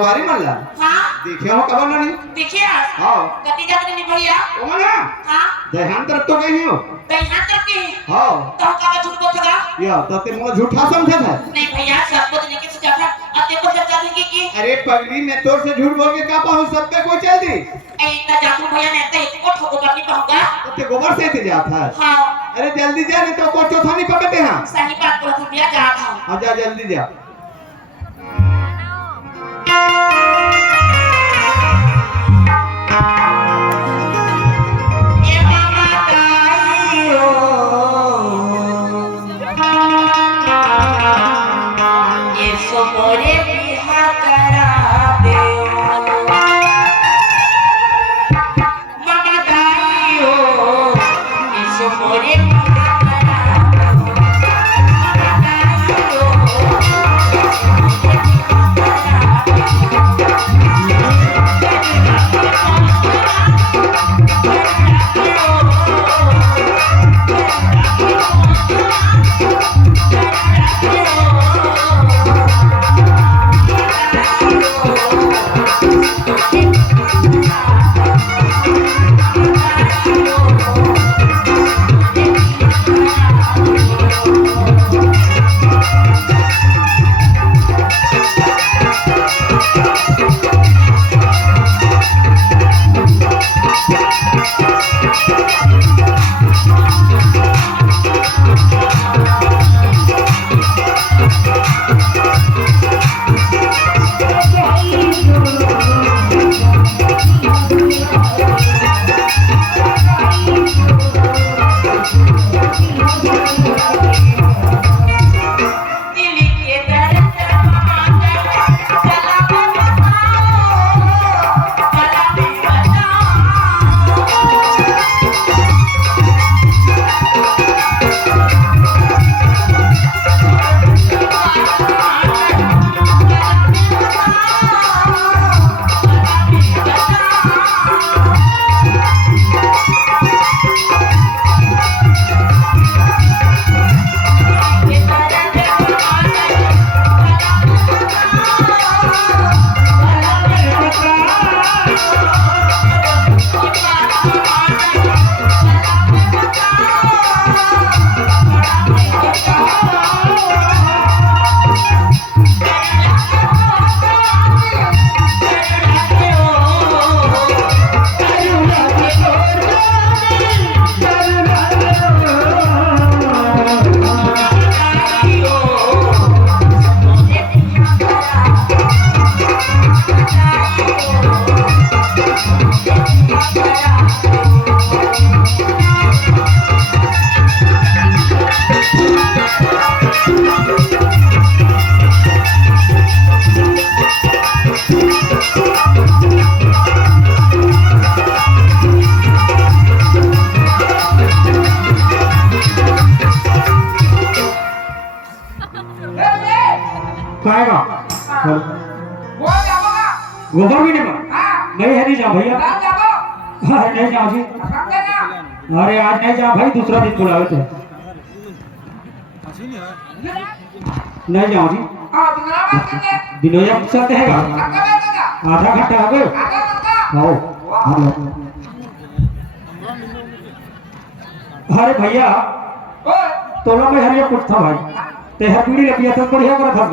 वारी मल्ला हां देखिए हो कबर नहीं देखिए हां गति जात नहीं भैया ओ मना हां दहन तरफ तो गई हो दहन तरफ की हां तो का झूठ बोलता या तो ते मोला झूठा समझा था नहीं भैया सब कुछ नहीं किसी जाता अब देखो जब जाती की अरे पगली मैं तोर से झूठ बोल के का पाऊं सब पे कोई चल दी ए इतना जादू भैया ने ते को ठोको करनी कहूंगा तो ते गोबर से ते जाता है हां अरे जल्दी जा नहीं तो को चौथा नहीं पकड़ते हैं सही बात बोलत भैया जा था आ जा जल्दी जा खाएगा गोबर भी नहीं है नहीं जा भैया अरे नहीं जाओ जी अरे आज नहीं जा भाई दूसरा दिन बुलावे थे नहीं जाओ जी दिनोया चलते हैं आधा घंटा आ गए आओ अरे भैया तोला में हरिया कुछ था भाई तेहर पीढ़ी लगी तो बढ़िया कर था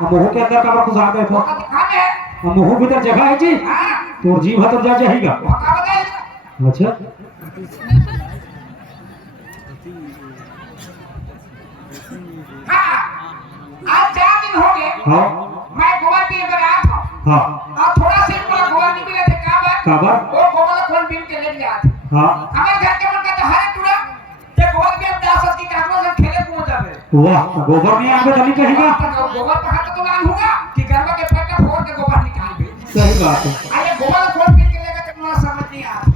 मोह के अंदर का घुसा गए थे मोह भीतर जगह है जी तो जीव भीतर जा जाएगा अच्छा आज 4 दिन हो गए हाँ मैं गोवा पी कर आया था हाँ और थोड़ा सा पूरा गोवा नहीं मिले थे काबर वो गोवा खोल बीन के ले गया था हाँ हमारे घर के मन कहता हरे टूरा ते गोवा के 10 की काटवा से खेले को जावे वाह गोबर नहीं आगे तभी कहेगा गोबर पहाड़ तो लान होगा कि गरबा के पेट का फोड़ के गोबर निकाल दे सही बात है अरे गोवा खोल बीन के लेकर तक ना समझ नहीं आता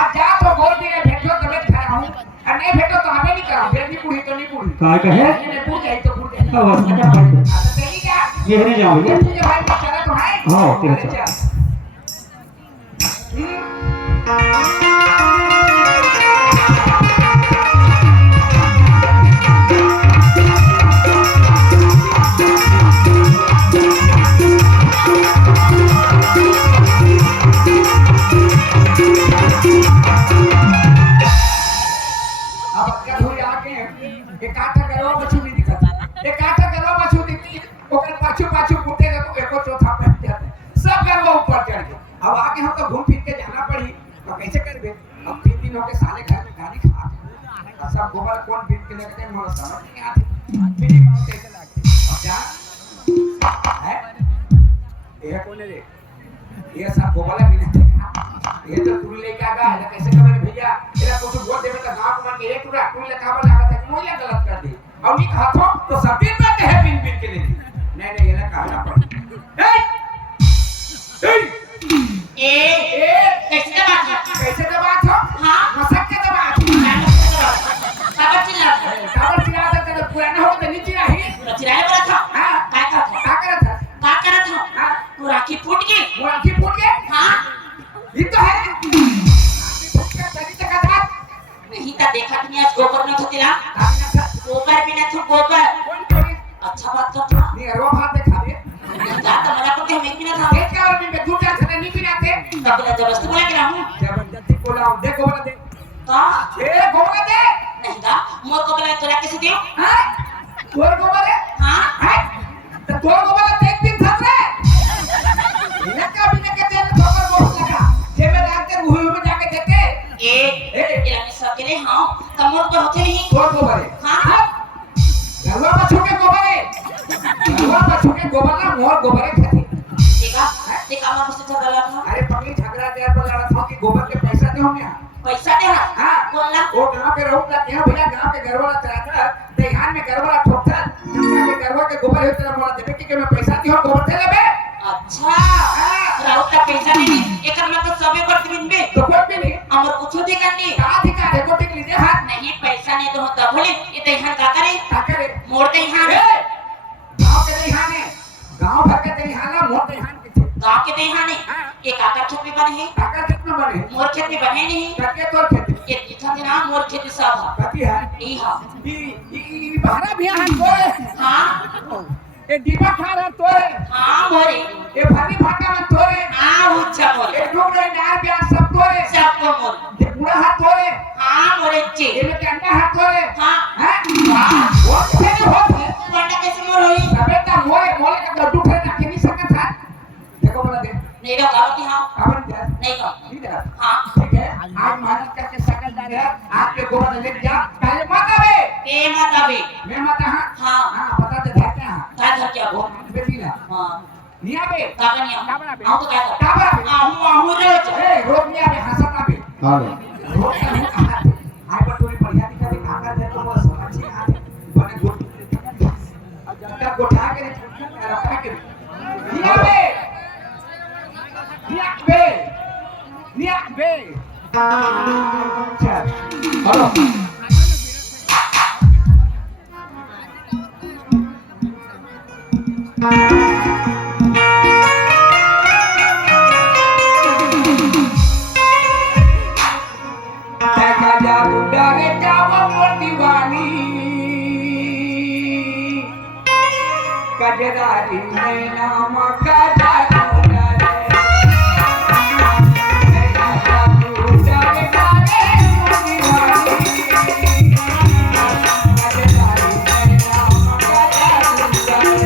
आज जा तो गोल भी ने भेजो तबीयत खराब हूं और नहीं भेजो तो हमें नहीं करा फिर भी पूरी तो नहीं पूरी काय कहे ने पूछ जाए तो पूछ जाए बस अच्छा भाई सही क्या ये नहीं जाओगे ठीक है भाई चला तो है हाँ ठीक है Thank you. अब क्या हुई आके एक आटा करवा बच्चू नहीं दिखता एक आटा करवा बच्चू दिखती ओकर पाछू पाछू कुटेगा तो एको चौथा पे जाते सब करवा ऊपर चढ़ के अब आके हम तो घूम फिर के जाना पड़ी तो कैसे करबे अब 3 दिन हो के साले घर में गाड़ी खा और सब गोबर कौन बीत के लेके मोर समझ नहीं आती मेरी बात कैसे लगती अब जा है ये कौन है रे ये सब गोबर बिना ये तो तू लेके आ गया कैसे कमरे भैया एला कुछ बोल देबे तो गांव में के एक टुकड़ा तू ले काबल लागत है मोइला गलत कर दे और नी हाथों तो सब दिन में है बिन बिन के ले नहीं नहीं ये ना कहना पड़ ए कैसे दबात कैसे दबात हो हाँ मसक के दबात काबर चिल्ला काबर चिल्ला तो पुराना हो तो नीचे रही चिल्लाने वाला था हां काय का था क्या कर था का करा था हां तू राखी फूट गई वो आंखें फूट गए हाँ ये तो है क्या तरी तक था नहीं था देखा तुमने आज गोबर न थतिला आना था गोबर बिना तू गोबर कौन कोई अच्छा बात कर था नहीं रो भात दिखा दे जा तो मला को हमें बिना था देख का और मैं दूसरा खाना नहीं पिलाते तब जबरदस्ती बोला कि हूं जबरदस्ती बोलाओ देखो बोला दे का ए गोबर दे नहीं दा मोर को बोला तोरा कैसे दियो हां तोर गोबर है हाँ हां तो तोर गोबर एक दिन थक रे इनका भी ने के दे गोबर बहुत लगा जे में रात के हुई में जाके देते ए इला में सकेले हां तमोर पर होते नहीं तोर गोबर है हां गलवा पर छुके गोबर है गलवा पर छुके गोबर ना मोर गोबर है खेती देखा देखा हमारे मुझसे झगड़ा था अरे पगली झगड़ा देर पर लड़ा था कि गोबर के पैसा दे होंगे पैसा दे रहा हां बोलना वो गांव के रहूंगा क्या भैया गांव के गरवाला चलाता देहान में गरवाला ठोकता के गरवा के गोबर है तेरा मोला देबे कि मैं पैसा दी हो गोबर दे लेबे अच्छा राउत का पैसा नहीं एकर मतलब सबे कर दिन में तो कोई भी नहीं हमर कुछ अधिकार नहीं का अधिकार है कोटिक ली दे हाथ नहीं पैसा नहीं तो होता बोले ये तैहान का करे का करे मोड़ तैहान गांव के देहान है गांव भर के देहान ना मोर देहान के थे गांव के तैहान है एक आकर खेत में बने हैं काका कितना बने मोर खेत में बने नहीं कके तोर खेती ये दिखा थे ना मोर खेत सब है कति है ई हां ई बहरा भी हां तोरे हां ए दीपा खा रहा तोरे हां मोरे ए भारी भाटा में तोरे हां उच्चा मोरे ए डोगरे नार ब्याह सब तोरे सब को मोर ये पूरा हाथ तोरे हां मोरे चे ये में अंडा हाथ तोरे हां हैं वाह वो कैसे होत है पंडा कैसे मोर होई बेटा मोरे मोले का गड्ढू फेर ना नहीं सकत था देखो बोला दे नहीं तो गाँव की हां कावन दे नहीं का नहीं दे हां ठीक है आज मेहनत करके सकल डाल है आपके गोबर ले जा पहले माता बे ए माता बे मैं माता हां हां हां बता दे धरते हां का घर क्या हो बेटी ना हां निया बे काका नहीं आओ तो क्या कर काबरा बे आहू रोज ए रोक निया बे हंसता बे हालो रोक का नहीं कहा हाय पटोरी बढ़िया दिखा दे काका दे तो वो समझ नहीं आते बने गोट जब गोठा के रखा के निया बे निया बे निया बे चल हालो देखा जादू डरे जावा मोर दीवानी कजरारी नैना मका जादू डरे देखा जादू डरे डरे मोर दीवानी कजरारी नैना मका जादू डरे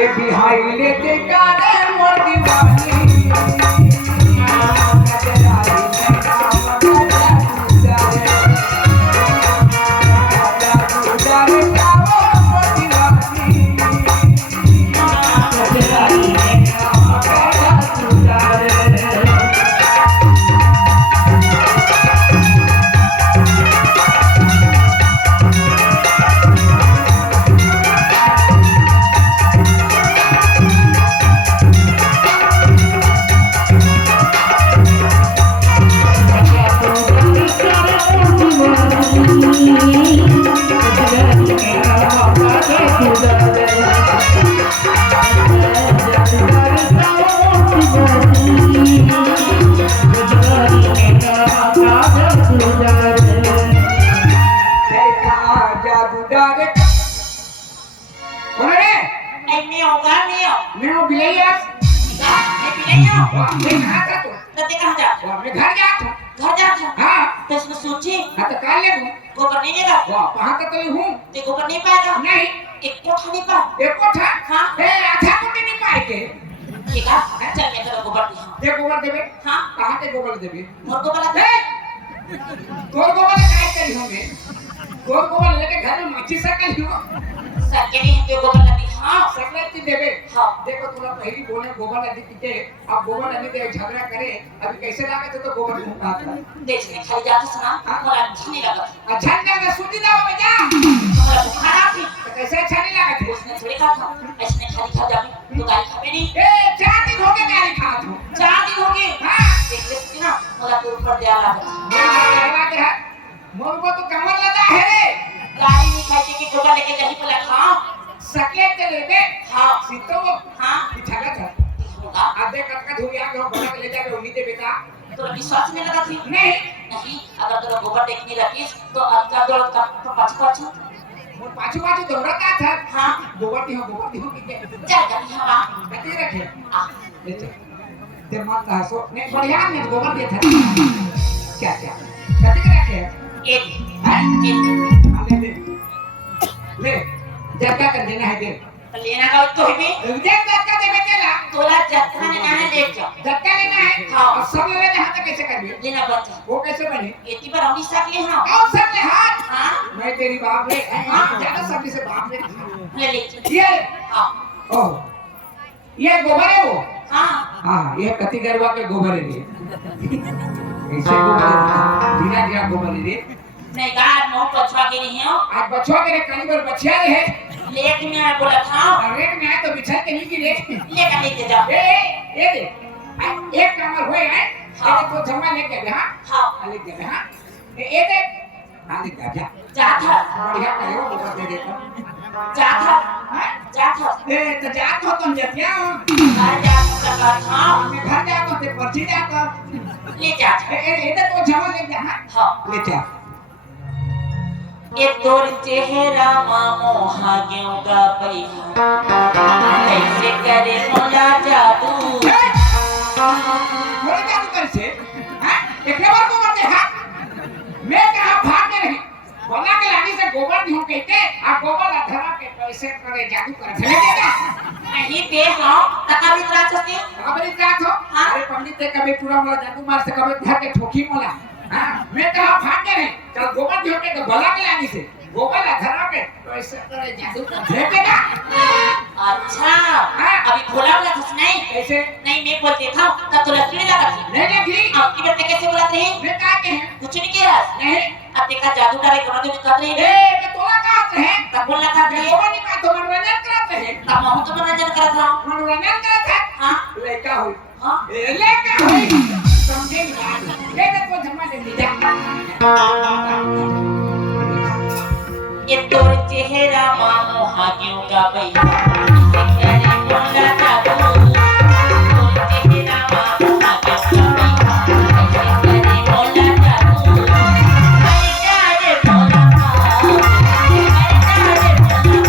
ये बिहाई लेते कारे मोर दीवानी गजराई नैना मगरा गुजारे गुजारे कावो मोर दीवानी गजराई नैना मगरा गुजारे देखो थोड़ा पहली बोले गोबर नदी पीते अब गोबर नदी पे झगड़ा करे अभी कैसे लागे तो गोबर घूमता था देखने खाली जाते सना मोला अच्छा नहीं लगा अच्छा नहीं लगा सुधी दाव में जा मोला तो खराब थी तो कैसे अच्छा नहीं लगा थे उसने थोड़ी कहा था ऐसे खाली खा जाबी तो गाली खाबे नहीं ए 4 दिन हो गए गाली खा तू 4 दिन हो गए हां देख लेती ना मोला तो ऊपर दे आला है मोर को तो कमर लगा है रे गाली नहीं खाई के गोबर लेके जाही पला खाओ सकले ते लेबे हां सीतो हां ई ठगा था आधे कटका धोया के बना के ले जाके उन्हीं दे बेटा तो विश्वास नहीं लगा थी नहीं नहीं अगर तो गोबर देखनी रखी तो अगला दौड़ का तो पाछू पाछू मोर पाछू पाछू दौड़ता था हां गोबर दी हो के चल गई हवा कती रखे आ ले चल ते मत हंसो नहीं बढ़िया ने गोबर दे था क्या क्या कती रखे एक हैं एक ले जगह कर देना है दे लेना का तो ही में देख धक्का दे बेटेला तोला जत्था ने ना ले जाओ धक्का लेना है हाँ। और सब ले लेना हाथ कैसे करबे लेना बच्चा वो कैसे बने इतनी बार हम सकले हां आओ सब ले हाथ हां मैं तेरी बाप रे हां ज्यादा सब से बाप रे ले ये हां ओ ये गोबर है वो हां हां ये कति गरवा के गोबर है ये ऐसे गोबर है बिना क्या गोबर है ये नहीं गार नो पछवा के नहीं है आज बच्चों के कहीं पर बच्चिया है लेट में मैं बोला था रेट में आए तो बिछा के नहीं की रे लेकर लेके जाओ ए दे एक कमर होए है ये तो जमा लेके हां हां लेके हां ये दे हां लेके जा जा था बढ़िया करो गोबर दे देता जा था जा था ए तो जा तो तुम जतिया घर जा लगा था मैं घर जा तो ते पर्ची जा तो ले जा ये तो जमा लेके हां ले जा ये तोर चेहरा मामो हाग्यों का पैहा कैसे करे मोला जादू मोला जादू कैसे हैं एक बार को मत देखा मैं कहा भाग के नहीं बोला के लानी से गोबर दियो कहते आ गोबर धरा के कैसे करे जादू कर चलेगा नहीं बे हां तका भी रात होती अबरी रात हो अरे पंडित ते कभी पूरा मोला जादू मार से कभी धर के ठोकी मोला हां मैं कहा भाग के नहीं चल गोबर दियो के तो बोला के लानी से गोबर धरा के कैसे करे जादू कर चलेगा अच्छा अभी बोला वाला कुछ नहीं कैसे नहीं मैं बोलते था तब तो लकड़ी लगा थी नहीं लगी आपकी बेटे कैसे बोला थे मैं कहा के हैं कुछ नहीं किया नहीं अब देखा जादू डाले कमर में कर रही ए मैं तोला कहा है तब बोला था रे गोबर नहीं का तो मनोरंजन करते हैं तब हम तो मनोरंजन करा था मनोरंजन करते हैं हां लेका हुई हां लेका हुई समझे नहीं ये देखो जमा ले लीजिए ये तोर चेहरा मानो हागियों का पैसा कैसे करे मोला जादू तोर चेहरा मानो हागियों का पैसा कैसे करे मोला जादू अरे जाने मोला का अरे जाने मोला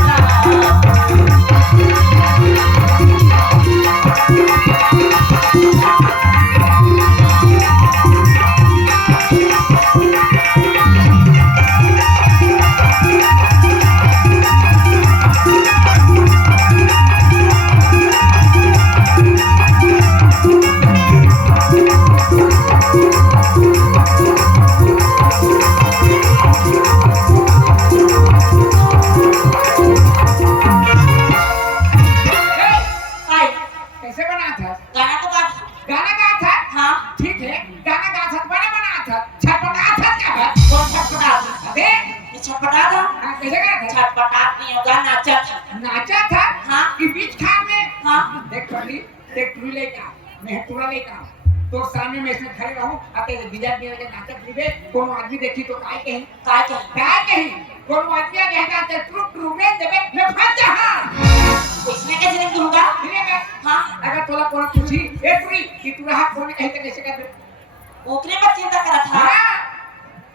का देख तू लेका मैं तोरा लेका तो सामने में इसमें खड़े रहूं आते बिजा के नाटक दिबे कोनो आदमी देखी तो काय कहीं कोनो आदमी कहता है ट्रू में देबे मैं फंस जा इसमें कैसे नहीं दूंगा हाँ अगर तोला कोनो पूछी ए तुरी कि तू रहा कौन कहीं तक कैसे कर ओकरे पर चिंता करा था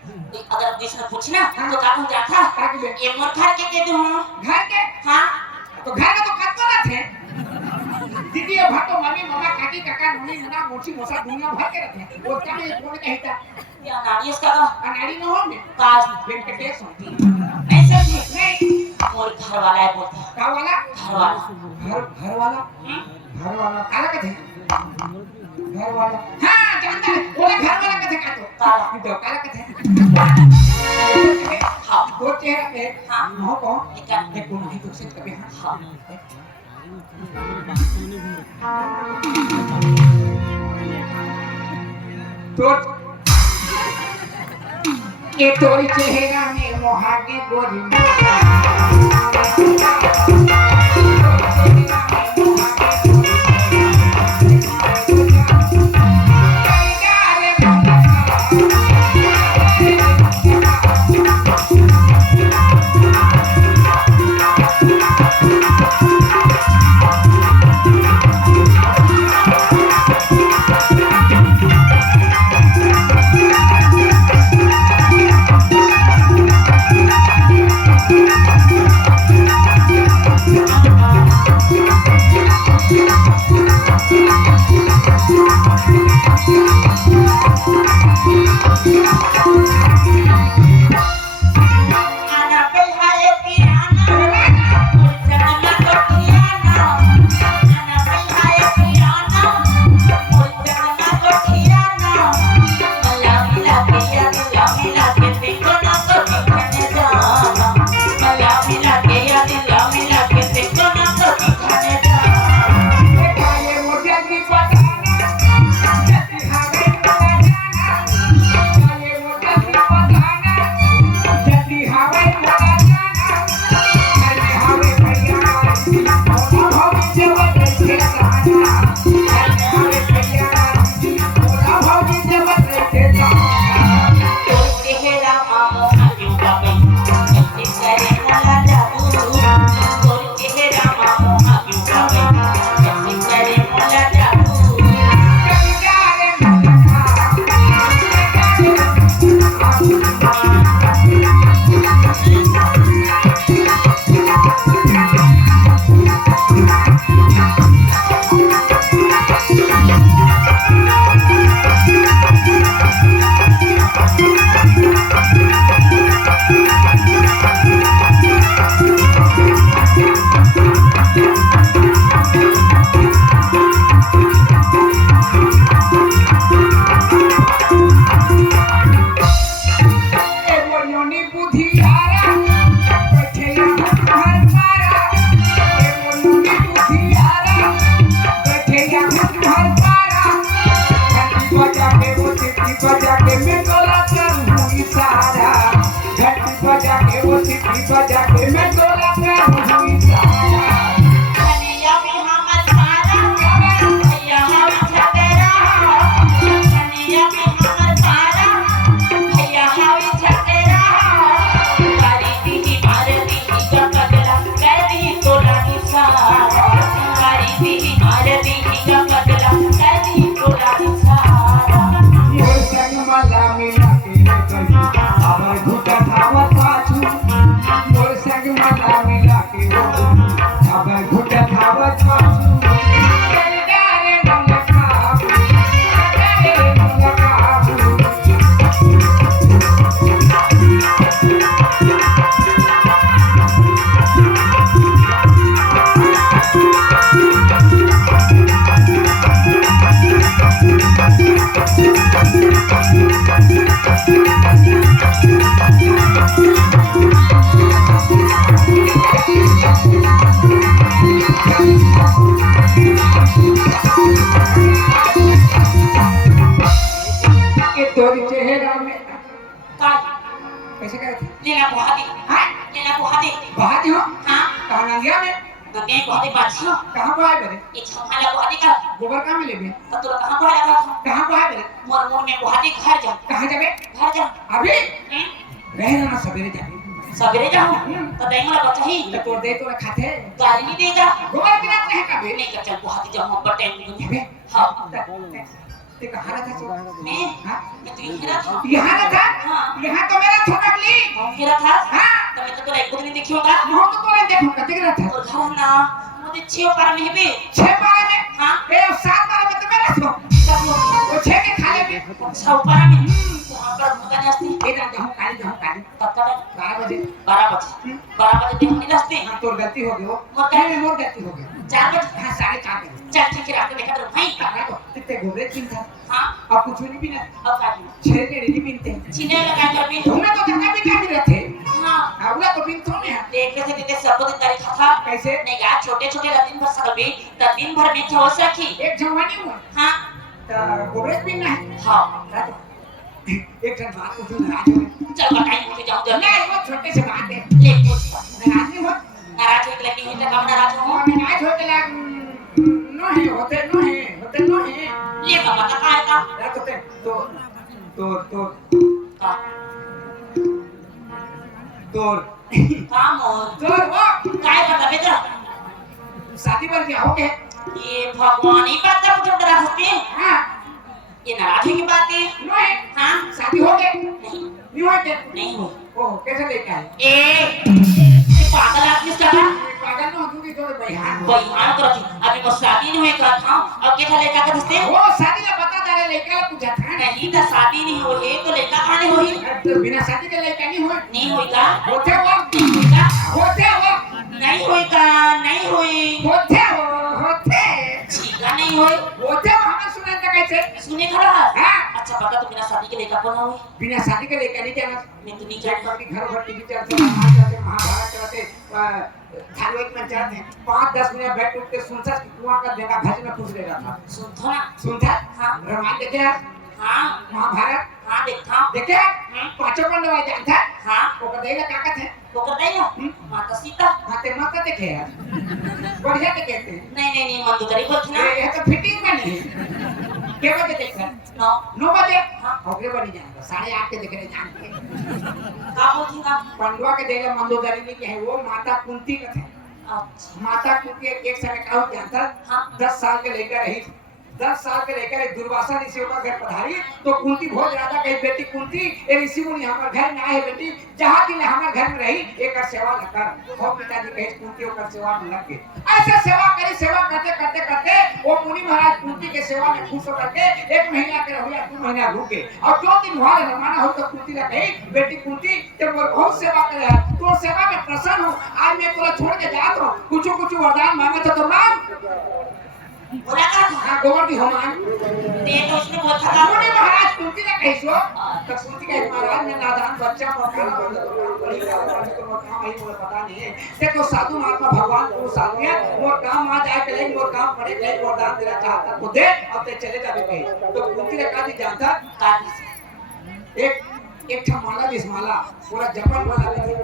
अगर किसी ने पूछी ना तो का कहूं जाता ये मोर घर के दूं घर के हाँ तो घर का तो करतो ना थे दीदी ये भातो मम्मी मामा काकी काका नोनी नना मोची मोसा दुनिया भर के रहते हैं वो क्या में कौन कहता या नाड़ी इसका का अनाड़ी न हो में काश वेंकटेश होती नहीं समझी नहीं मोर घर वाला है बोलता का वाला घर वाला काला कथे घर वाला हां जानता है बोले घर वाला कथे का तो काला कथे हाँ दो चेहरा पे हाँ हो कौन क्या एक को नहीं तो से कभी हाँ तो ये तोरी चेहरा में मोहा के गोरी ने बहुत बात है कहां को आए बरे ये छमाला गुवाहाटी का गोबर कहां मिले बे तो तू कहां को लगा था कहां को आए बरे मोर मोर में गुवाहाटी घर जा कहां जाबे घर जा अभी हैं? रहना ना सवेरे जाबे सवेरे जाऊं तो तई मला बचा ही तो तोर दे तो खाते गाली नहीं देगा गोबर किना रहे का बे नहीं चल गुवाहाटी जाऊं पर टाइम नहीं जाबे हां ते कहां रहा था मैं हां मैं तो यहां था यहां ना था हां यहां तो मेरा थोड़कली मेरा था हां तो मैं तो तोरा एक दिन देखियोगा मोह तो तोरे देखो कते रहा था और घर ना मुझे 6 पार में है बे 6 बार में हां ए 7 बार में तो मेरा सो सब लोग वो 6 के खा ले बे 6 पार में वहां पर मुझे नास्ती ए जाऊं काली पक्का 12 बजे 12 बजे देखो नहीं नास्ती हां तोर गलती हो गई मोर का- नहीं मोर गलती हो गई 4 बजे हां 4:30 बजे चल ठीक है रात में देखा तो भाई तारा को कितने गोबरे चिन था हां अब कुछ नहीं पीना अब का भी छे ने नहीं पीते चीने लगा कर भी तुमने तो जगह भी क्या भी रखे हां अगला तो पीन तो नहीं देख रहे थे दीदी सब दिन तारीख था कैसे नहीं यार छोटे छोटे दिन भर सकल भी तो दिन भर में ठोस रखी एक जवानी हुआ हां तो गोबरे पीना है हां एक जन बात पूछो नाराज हो चल बताई मुझे जाऊं जल्दी नहीं वो छोटे से बात है ले पूछ नाराज नहीं हो नाराज हो लगी हुई तो कब नाराज हो और नाराज हो के लग नो है होते नो है ले का पता का है का या तो का तोर काम और तोर वो काय पता बेटा शादी पर क्या हो गया ये भगवान ही पता पूछो तेरा हस्ती हां ये नाराज की बात है नो है हां शादी हो गई नहीं नहीं हो गई नहीं हो ओह कैसे लेके आए ये पागल आदमी से का पागल न हो तू भी थोड़े बहिहान बहिमान करती अभी मोर शादी नहीं हुई करत हूं और के थाले का कहते वो शादी का बता तारे लड़का ला पूछा था नहीं तो शादी नहीं हो है तो लड़का कहां नहीं होई तो बिना शादी के लड़का नहीं हुए नहीं होई का होते वो नहीं होई का होते वो नहीं होई का नहीं होई होते ठीका नहीं होई होते वो हमें सुना था कैसे सुने खड़ा हां अच्छा पता तो बिना शादी के लड़का कौन होई बिना शादी के लड़का नहीं जाना मैं तो नहीं एक जानता बार घर भर टीवी चलते रामायण चलते महाभारत चलते धारावाहिक में चलते 5-10 मिनट बैठ उठ के सुनता कि कुआं का देखा घर में पूछ लेगा था सुनता ना सुनता हाँ। रामायण देखे हैं हां महाभारत हां देखता हूं देखे हैं पांचों पांडव जानता है हां वो कदेगा ताकत है वो कर दे ना माता सीता माते माता देखे हैं बढ़िया के कहते हैं नहीं मंदुदरी बोलती ना ये तो फिटिंग में नहीं के बजे देखा 9 बजे हाँ। ओके बनी जाएगा 8:30 के देखने जानते का बोलती ना पंडवा के देगा मंदोदरी नहीं के है वो माता कुंती का थे अच्छा माता कुंती एक समय का हो जानता हाँ। 10 साल के लेकर रही 10 साल के लेकर एक दुर्वासा ऋषि का घर पधारी तो कुंती भोज राजा कही बेटी कुंती ए ऋषि मुनि हमारे घर में आए बेटी जहाँ दिन हमारे घर में रही एक सेवा न कर और पिताजी कहे कुंती का सेवा में लग गए ऐसे सेवा करी सेवा करते वो मुनि महाराज कुंती के सेवा में खुश होकर के 1 महीना के रहुआ 2 महीना रुक गए और जो दिन वहां रवाना हो तो कुंती ने कही बेटी कुंती तुम बहुत सेवा करे है तो सेवा में प्रसन्न हो आज मैं तुला छोड़ के जाता हूँ कुछ वरदान मांगा था तो मांग बोला का था हाँ गोबर की होमान ते तो उसने बोला था मुनि महाराज कुंती ने कही सो तो कुंती कहे महाराज मैं नादान बच्चा पकाना बंद तो काम ही मुझे पता नहीं है देखो साधु महात्मा भगवान को साथ में मोर काम आ जाए के लिए मोर काम पड़े के लिए वरदान देना चाहता तो दे अब ते चले जा भी तो कुंती ने कहा जानता का एक माला जिस माला पूरा जपन वाला भी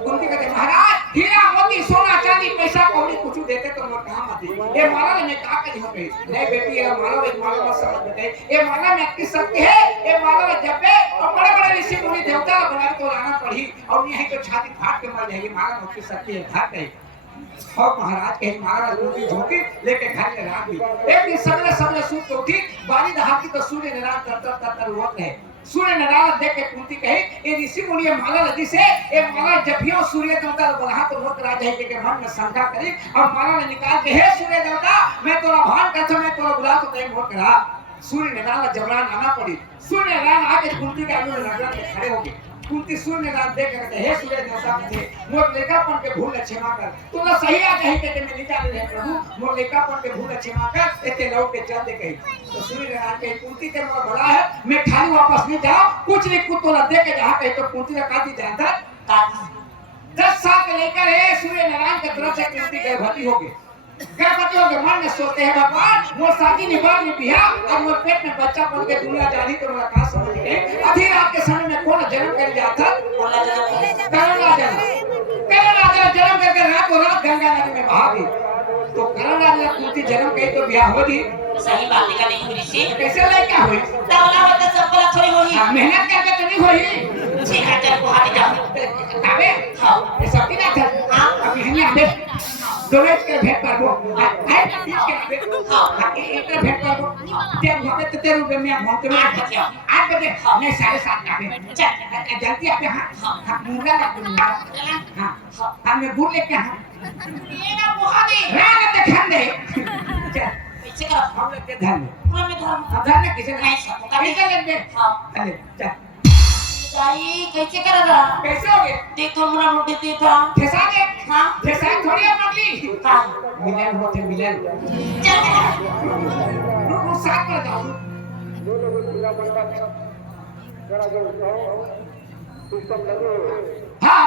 कुंती कहते महाराज हीरा मोती सोना चांदी पैसा कौड़ी कुछ देते तो मोर काम आती ये माला ने कहा कहीं हो गई नहीं बेटी ये माला एक माला मत समझ बेटे ये माला में किस शक्ति है ये माला में जपे और बड़े बड़े ऋषि मुनि देवता बना तो लाना पड़ी और नहीं तो छाती फाड़ के मर जाएगी माला में किस शक्ति है भाग गई और महाराज के महाराज कुंती झोंकी लेके घर में रात गई एक दिन सबने सूत के उठी बारी दहाती तो सूर्य नारायण तर हुआ है सूर्य नारायण देख के कुंती कहे ये ऋषि मुनि ये माला नदी से ये माला जब भी सूर्य देवता बलहा तो होत राजा के मन में शंका करी और माला ने निकाल के हे सूर्य देवता मैं तोरा भान करता मैं तोरा बुला तो कहीं होत करा सूर्य नारायण जबरान आना पड़ी सूर्य नारायण आके कुंती के आगे नजर में खड़े हो गए कुंती सूर्य नारायण देख के हे सूर्य देवता मुझे मोर लेखापन के भूल क्षमा कर तू ना सही आ कही के मैं निकाल रहे प्रभु मोर लेखापन के भूल क्षमा कर एते लौट के चल दे कही तो सूर्य नारायण के कुंती के मोर बड़ा है मैं खाली वापस नहीं जाऊं कुछ नहीं कुछ तो दे के जहां कही तो कुंती ने काटी जानता का 10 साल के लेकर है सूर्य नारायण के तरफ से कुंती गर्भवती हो गई गर्भवती हो गए मन में सोचते हैं भगवान मोर शादी निभाव में बिया और मोर पेट में बच्चा पल के दुनिया जानी तो मेरा कहा समझ गए आधी रात के समय में कौन जन्म कर जाता बोला जब करोना जन्म का जन्म करके रातों रात गंगा नदी में बहा दी तो करण राज ने कुंती जन्म कही तो ब्याह हो दी सही बात का नहीं हुई ऋषि कैसे लड़का हुई तवला होता सब बड़ा थोड़ी होई मेहनत करके तो नहीं हुई ठीक है चल को हाथ जाओ काबे हाँ ये सब की ना था हाँ अभी हमें आते दोनों के भेंट कर वो आए बीच के आते हाँ एक भेंट कर वो तेरे भगत तेरे रूप में हम तो 8 बजे नहीं 7:30 काबे चल जल्दी आते हाँ मुंगा लग हाँ हमें गुड़ लेके हाँ ये ना बुहा दे रात तक खंडे चल पीछे करो हम लोग के धन मैं धर्म अब धन किसे नहीं सकता कैसे लेंगे हाँ चले चल दाई कैसे करेगा कैसे हो गए देखो मुरा रोटी देता ठेसा दे हाँ ठेसा थोड़ी अब नकली हाँ मिलन होते मिलन चल रुक साथ में जाओ हाँ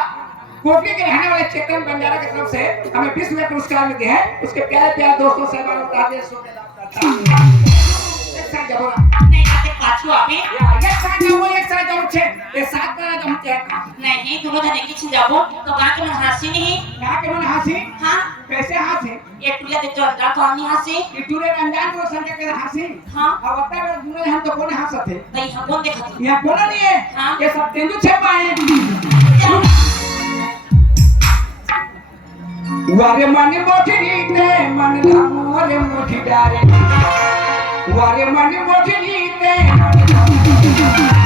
कोटली के रहने वाले चेतन बंजारा की तरफ से हमें 20 रुपए पुरस्कार मिलते हैं उसके प्यारे प्यारे दोस्तों से हमारा आदेश हो गया एक साथ जाओ ना नहीं आते पाछू आबे एक साथ जाओ एक साथ जाओ छे ये साथ में हम क्या नहीं दोनों जने की छिन जाबो तो गांव के मन हंसी नहीं कहां के मन हंसी हाँ कैसे हंसी एक टुलिया दे तो अंदर तो आनी हंसी इतुरे रंजान को संग के हंसी हाँ अब बता में दूर हम तो कौन हंसते नहीं हम कौन देखा यहाँ कौन नहीं है हाँ। ये सब तेंदु छपाए वारे मन मोठी नीते मन धामोरे मोठी डारे वारे मन मोठी नीते मन धामोरे